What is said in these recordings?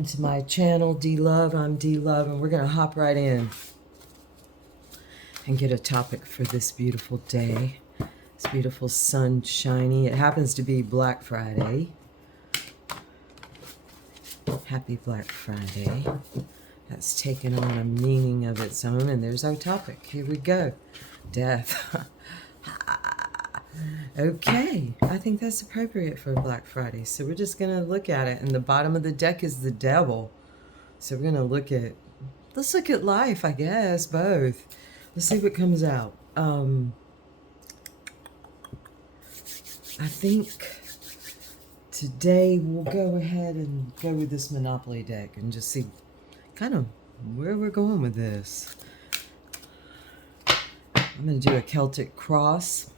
Welcome to my channel, D Love. I'm D Love, and we're going to hop right in and get a topic for this beautiful day. It's beautiful, sunshiny. It happens to be Black Friday. Happy Black Friday. That's taken on a meaning of its own, and there's our topic. Here we go. Death. Okay, I think that's appropriate for Black Friday. So we're just going to look at it. And the bottom of the deck is the devil. So we're going to let's look at life, I guess, both. Let's see what comes out. I think today we'll go ahead and go with this Monopoly deck and just see kind of where we're going with this. I'm going to do a Celtic cross.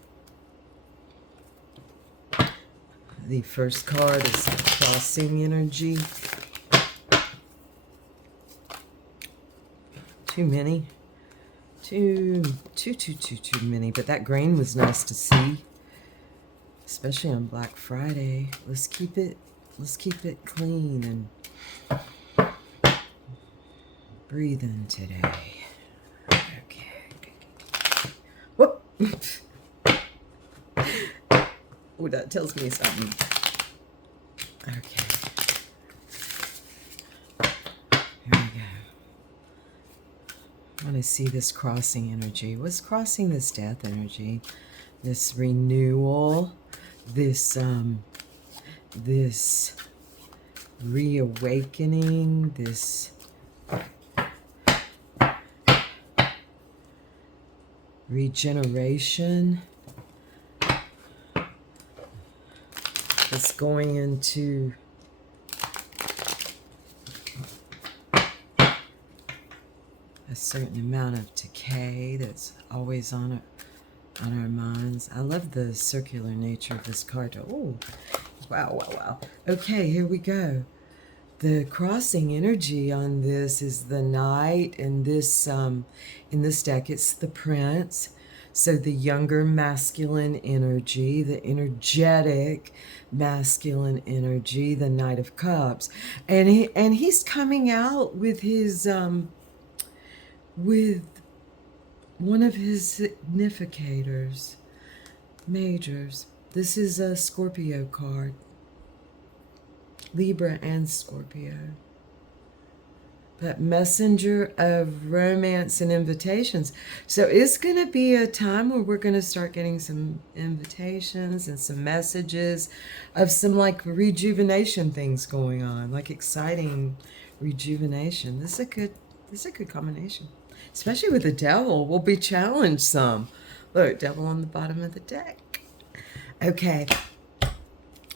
The first card is crossing energy. Too many. Too many. But that grain was nice to see, especially on Black Friday. Let's keep it clean and breathing today. Okay. Whoop. Oh, that tells me something. Okay. Here we go. I want to see this crossing energy. What's crossing this death energy? This renewal, this reawakening, this regeneration. It's going into a certain amount of decay that's always on our minds. I love the circular nature of this card. Oh, wow. Okay, here we go. The crossing energy on this is the Knight, and this in this deck it's the Prince. So the younger masculine energy, the energetic masculine energy, the Knight of Cups, and he's coming out with his with one of his significators, majors. This is a Scorpio card, Libra and Scorpio. But messenger of romance and invitations. So it's going to be a time where we're going to start getting some invitations and some messages of some like rejuvenation things going on, like exciting rejuvenation. This is a good combination, especially with the devil. We'll be challenged some. Look, devil on the bottom of the deck. Okay,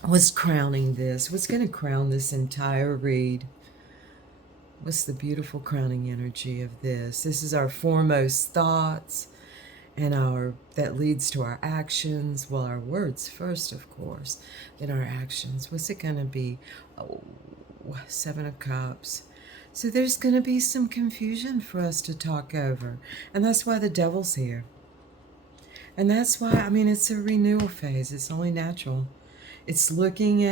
what's crowning this? What's going to crown this entire read? What's the beautiful crowning energy of this? This is our foremost thoughts, and that leads to our actions. Well, our words first, of course, then our actions. What's it going to be? Oh, Seven of Cups. So there's going to be some confusion for us to talk over, and that's why the devil's here. And that's why, I mean, it's a renewal phase. It's only natural. It's taking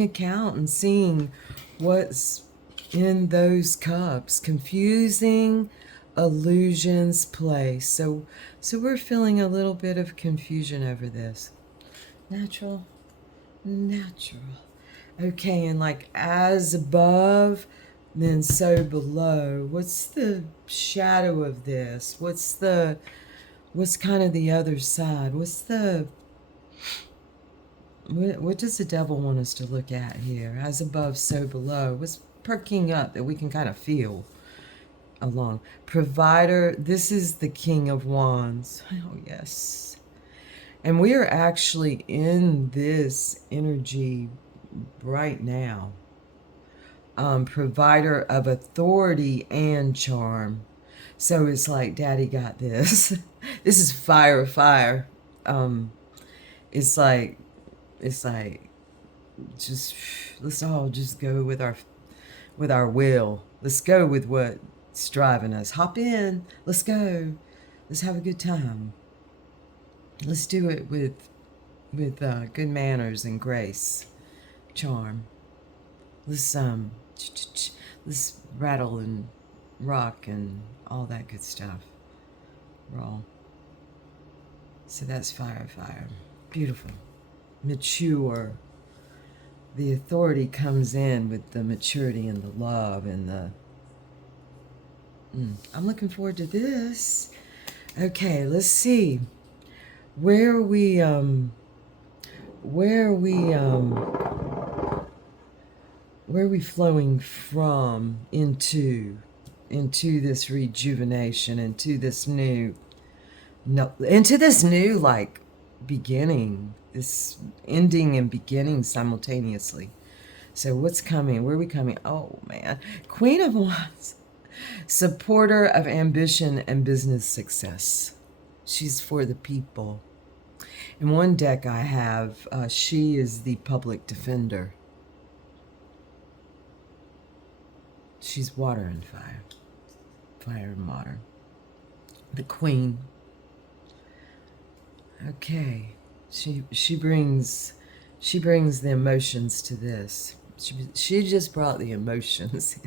account and seeing what's in those cups. Confusing illusions play. So we're feeling a little bit of confusion over this. Natural. Okay, and like as above, then so below. What's the shadow of this? What's kind of the other side? What does the devil want us to look at here? As above, so below. What's perking up that we can kind of feel along? Provider, this is the King of Wands. Oh, yes. And we are actually in this energy right now. Provider of authority and charm. So it's like, Daddy got this. This is fire. It's like, just let's all just go with our will. Let's go with what's driving us. Hop in. Let's go. Let's have a good time. Let's do it with good manners and grace, charm. Let's let's rattle and rock and all that good stuff. Roll. So that's fire, fire. Beautiful. Mature. The authority comes in with the maturity and the love and the... I'm looking forward to this. Okay, let's see. Where are we, where are we flowing from into this rejuvenation, into this new, no, into this new, like, beginning, this ending and beginning simultaneously. So what's coming? Where are we coming? Oh man, Queen of Wands, supporter of ambition and business success. She's for the people. In one deck I have, she is the public defender. She's water and fire. Fire and water. The queen. Okay. She brings the emotions to this. She just brought the emotions.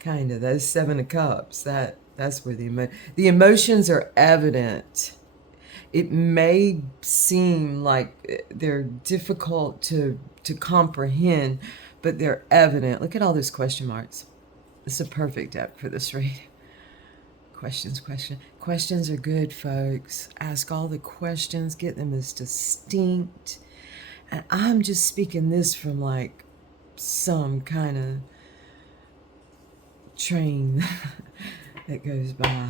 Kind of. Those 7 of Cups. That's where the emotions are evident. It may seem like they're difficult to comprehend, but they're evident. Look at all those question marks. It's a perfect deck for this read. Questions are good, folks. Ask all the questions, get them as distinct. And I'm just speaking this from like some kind of train that goes by.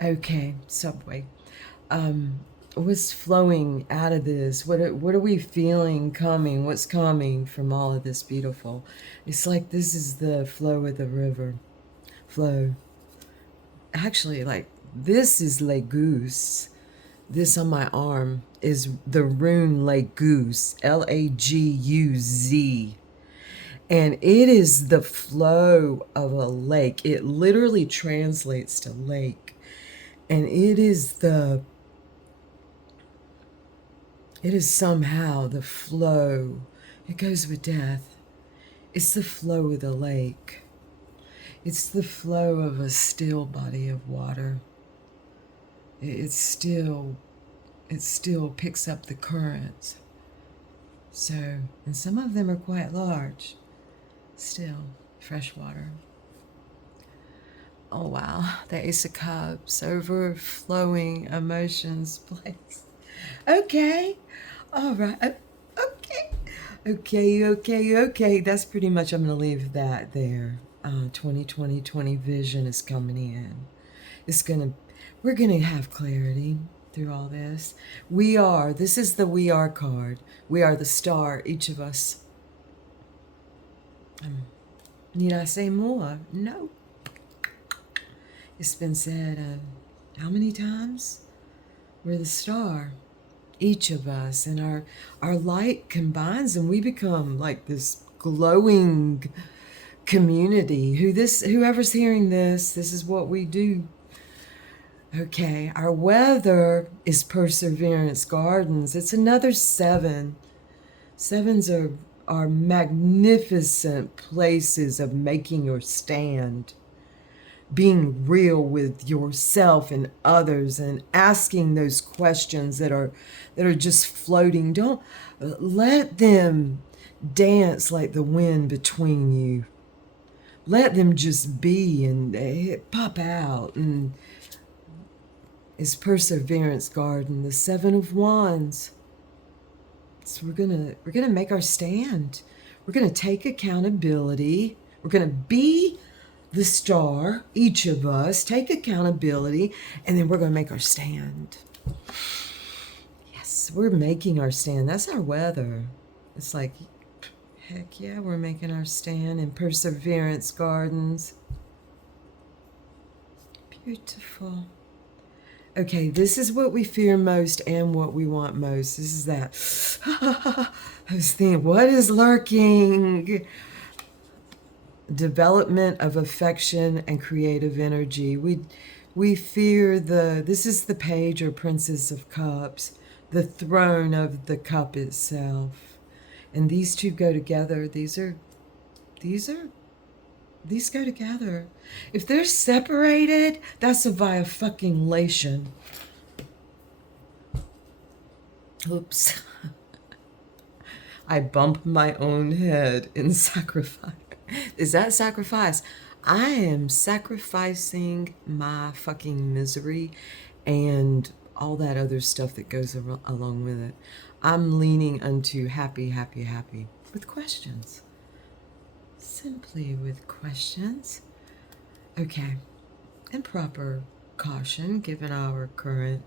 Okay, subway. What's flowing out of this? What are we feeling coming? What's coming from all of this beautiful? It's like this is the flow of the river. Flow. Actually, like this is Laguz. This on my arm is the rune Laguz, Laguz. And it is the flow of a lake. It literally translates to lake. And it is somehow the flow. It goes with death. It's the flow of the lake. It's the flow of a still body of water. It still picks up the currents. So, and some of them are quite large. Still, fresh water. Oh wow, the Ace of Cups, overflowing emotions place. Okay, all right, okay. That's pretty much, I'm going to leave that there. 2020 vision is coming in. We're going to have clarity through all this. This is the We Are card. We are the star, each of us. Need I say more? No. It's been said how many times? We're the star, each of us, and our light combines and we become like this glowing community. Whoever's hearing this is what we do. Okay, our weather is Perseverance Gardens. It's another 7. 7s are magnificent places of making your stand, being real with yourself and others, and asking those questions that are just floating. Don't let them dance like the wind between you. Let them just be and pop out. And it's Perseverance Garden, the 7 of Wands. So we're gonna make our stand. We're gonna take accountability. We're gonna be the star, each of us, take accountability, and then we're gonna make our stand. Yes, we're making our stand. That's our weather. It's like, heck yeah, we're making our stand in Perseverance Gardens. Beautiful. Okay, this is what we fear most and what we want most. This is that. I was thinking, what is lurking? Development of affection and creative energy. We fear this is the Page or Princess of Cups, the throne of the cup itself. And these two go together. These go together. If they're separated, that's a via fucking lation. Oops. I bump my own head in sacrifice. Is that sacrifice? I am sacrificing my fucking misery and all that other stuff that goes along with it. I'm leaning unto happy, happy, happy with questions. Simply with questions. Okay. And proper caution given our current,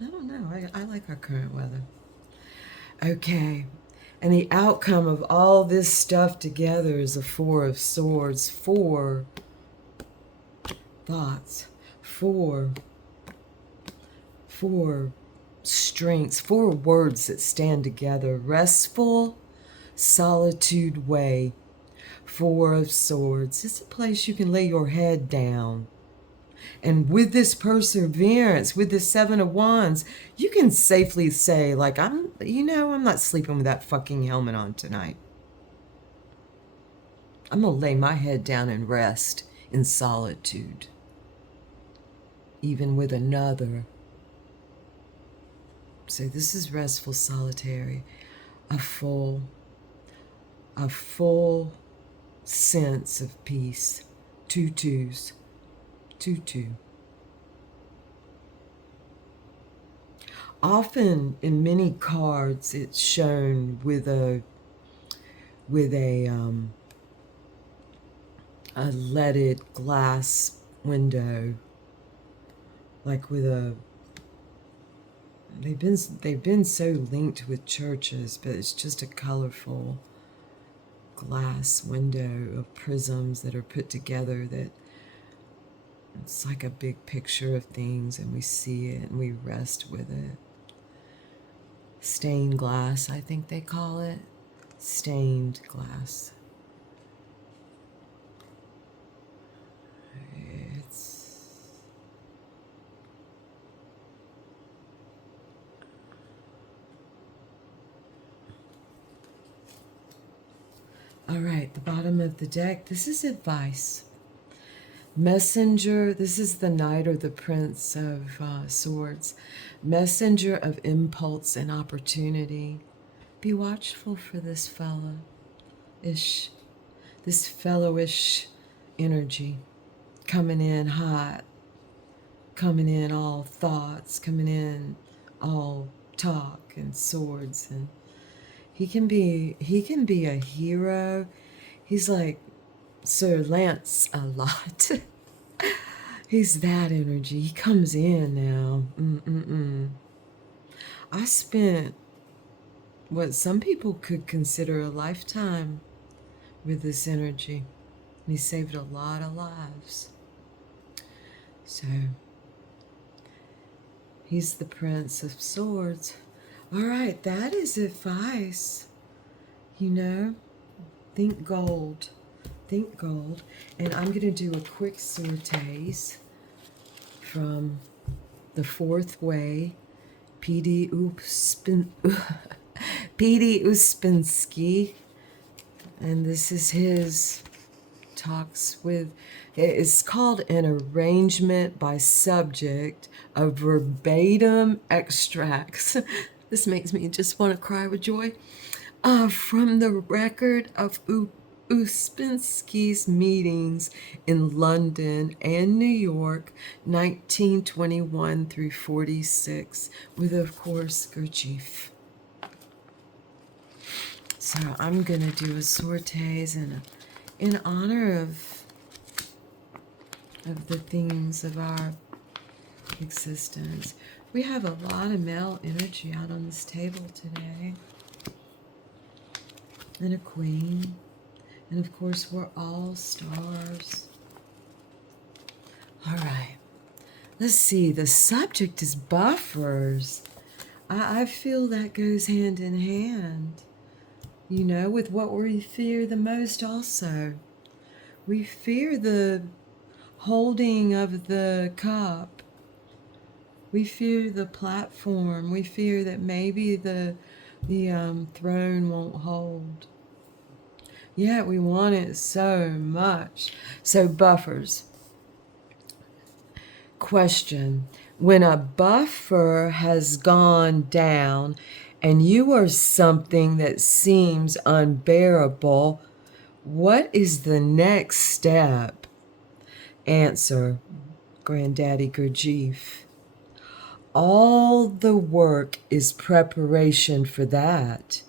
I don't know, I like our current weather. Okay. And the outcome of all this stuff together is a Four of Swords. 4 thoughts. 4 strengths. 4 words that stand together. Restful, solitude way. 4 of Swords. It's a place you can lay your head down. And with this perseverance, with the 7 of Wands, you can safely say, like, I'm not sleeping with that fucking helmet on tonight. I'm going to lay my head down and rest in solitude. Even with another. So this is restful, solitary. A full sense of peace. 2 twos. 2-2. Often in many cards, it's shown with a leaded glass window, like with a. They've been so linked with churches, but it's just a colorful glass window of prisms that are put together that. It's like a big picture of things, and we see it and we rest with it. Stained glass, I think they call it. Stained glass. All right, the bottom of the deck. This is advice. Messenger, this is the Knight or the Prince of Swords. Messenger of impulse and opportunity. Be watchful for this fellow-ish. This fellowish energy. Coming in hot. Coming in all thoughts. Coming in all talk and swords. And he can be a hero. He's like Sir Lance-a-Lot. He's that energy. He comes in now. I spent what some people could consider a lifetime with this energy. And he saved a lot of lives. So, he's the Prince of Swords. All right, that is advice. Think gold. Think gold. And I'm going to do a quick sorties from the Fourth Way, P.D. Uspensky. And this is his talks with, it's called an arrangement by subject of verbatim extracts. This makes me just want to cry with joy. From the record of Uspensky's meetings in London and New York, 1921 through 46, with, of course, Gurdjieff. So I'm going to do a sorties in honor of the themes of our existence. We have a lot of male energy out on this table today. And a queen. And of course, we're all stars. All right. Let's see. The subject is buffers. I feel that goes hand in hand. With what we fear the most also. We fear the holding of the cup We fear the platform. We fear that maybe the throne won't hold. Yet we want it so much. So buffers. Question. When a buffer has gone down and you are something that seems unbearable, what is the next step? Answer. Granddaddy Gurdjieff. All the work is preparation for that.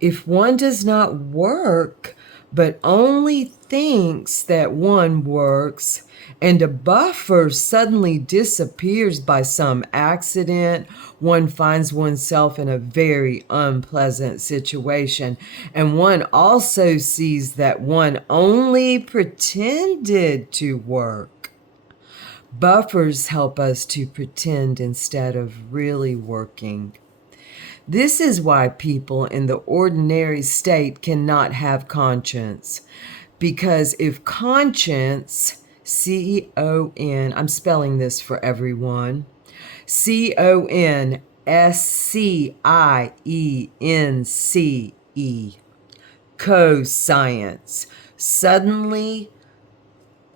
If one does not work, but only thinks that one works, and a buffer suddenly disappears by some accident, one finds oneself in a very unpleasant situation, and one also sees that one only pretended to work. Buffers help us to pretend instead of really working. This is why people in the ordinary state cannot have conscience. Because if conscience, C-O-N, I'm spelling this for everyone, C-O-N-S-C-I-E-N-C-E, co-science, suddenly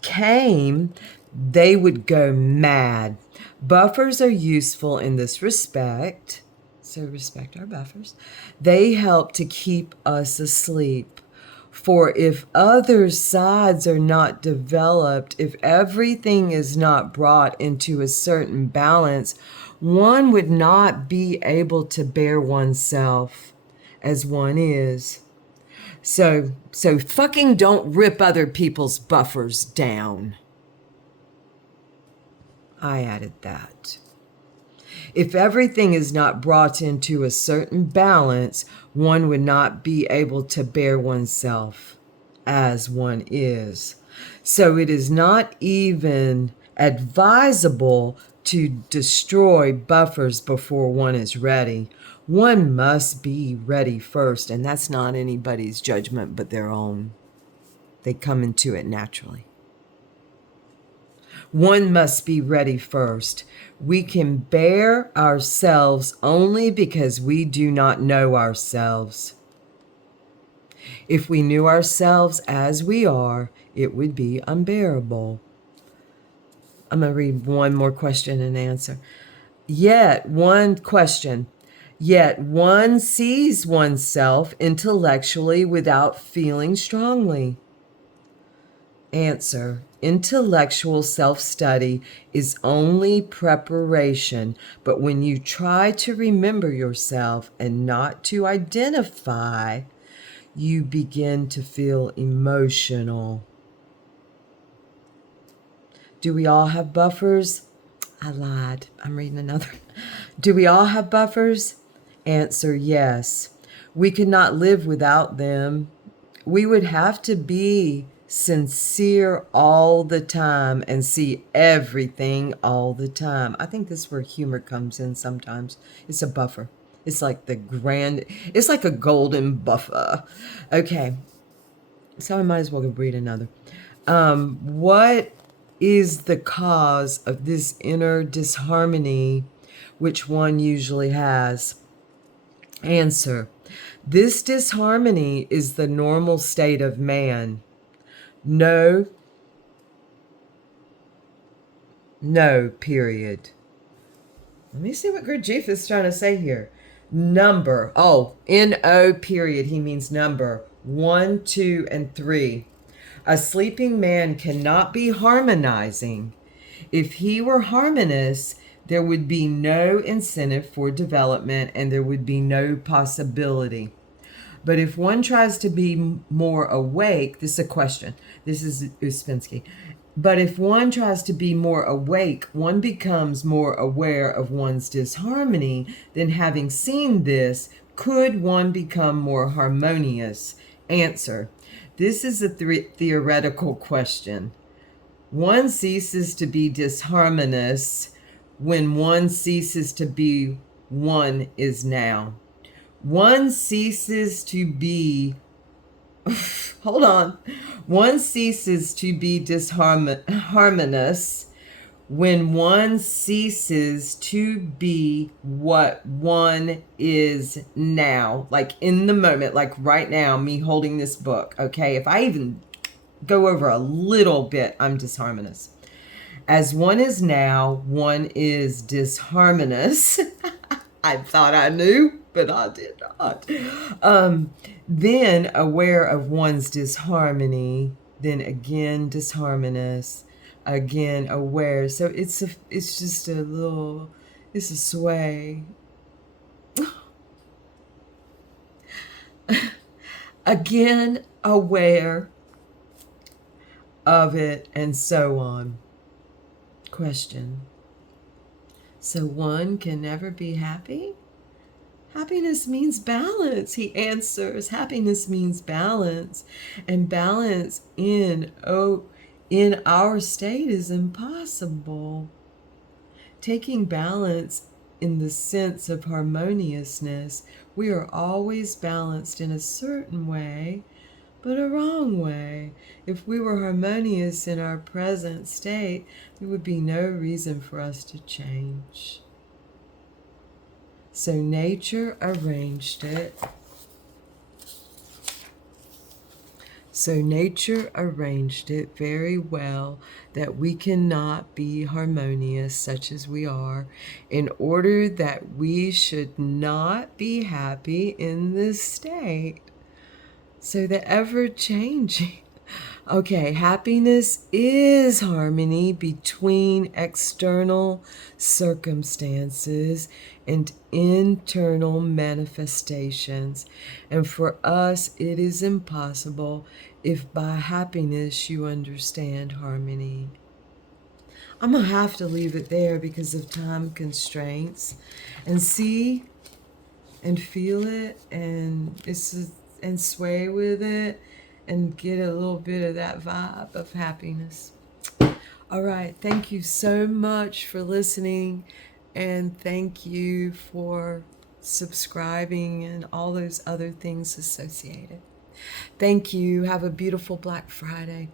came, they would go mad. Buffers are useful in this respect. So respect our buffers. They help to keep us asleep. For if other sides are not developed, if everything is not brought into a certain balance, one would not be able to bear oneself as one is. So fucking don't rip other people's buffers down. I added that. If everything is not brought into a certain balance, one would not be able to bear oneself as one is. So it is not even advisable to destroy buffers before one is ready. One must be ready first, and that's not anybody's judgment but their own. They come into it naturally. One must be ready first. We can bear ourselves only because we do not know ourselves. If we knew ourselves as we are, it would be unbearable. I'm going to read one more question and answer. Yet one sees oneself intellectually without feeling strongly. Answer. Intellectual self-study is only preparation, but when you try to remember yourself and not to identify, you begin to feel emotional. Do we all have buffers? I lied. I'm reading another. Do we all have buffers? Answer, yes. We could not live without them. We would have to be sincere all the time and see everything all the time. I think this is where humor comes in sometimes. It's a buffer. It's like it's like a golden buffer. Okay. So I might as well read another. What is the cause of this inner disharmony which one usually has? Answer. This disharmony is the normal state of man. No, period. Let me see what Gurdjieff is trying to say here. Number. Oh, N-O, period. He means number. 1, 2, and 3. A sleeping man cannot be harmonizing. If he were harmonious, there would be no incentive for development and there would be no possibility. But if one tries to be more awake, this is a question. This is Ouspensky. But if one tries to be more awake, one becomes more aware of one's disharmony. Then having seen this, could one become more harmonious? Answer. This is a theoretical question. One ceases to be disharmonious when one ceases to be one is now. One ceases to be, hold on. One ceases to be disharmonious when one ceases to be what one is now, like in the moment, like right now, me holding this book, okay? If I even go over a little bit, I'm disharmonious. As one is now, one is disharmonious. I thought I knew, but I did not. Then aware of one's disharmony, then again disharmonious, again aware. So it's just a little, it's a sway. Again aware of it, and so on. Question. So one can never be happy? Happiness means balance, he answers. Happiness means balance. And balance in our state is impossible. Taking balance in the sense of harmoniousness, we are always balanced in a certain way, but a wrong way. If we were harmonious in our present state, there would be no reason for us to change. So nature arranged it. So nature arranged it very well that we cannot be harmonious such as we are, in order that we should not be happy in this state. So the ever-changing. Okay, happiness is harmony between external circumstances and internal manifestations. And for us, it is impossible if by happiness you understand harmony. I'm going to have to leave it there because of time constraints. And see and feel it and sway with it and get a little bit of that vibe of happiness. All right. Thank you so much for listening, and thank you for subscribing and all those other things associated. Thank you. Have a beautiful Black Friday.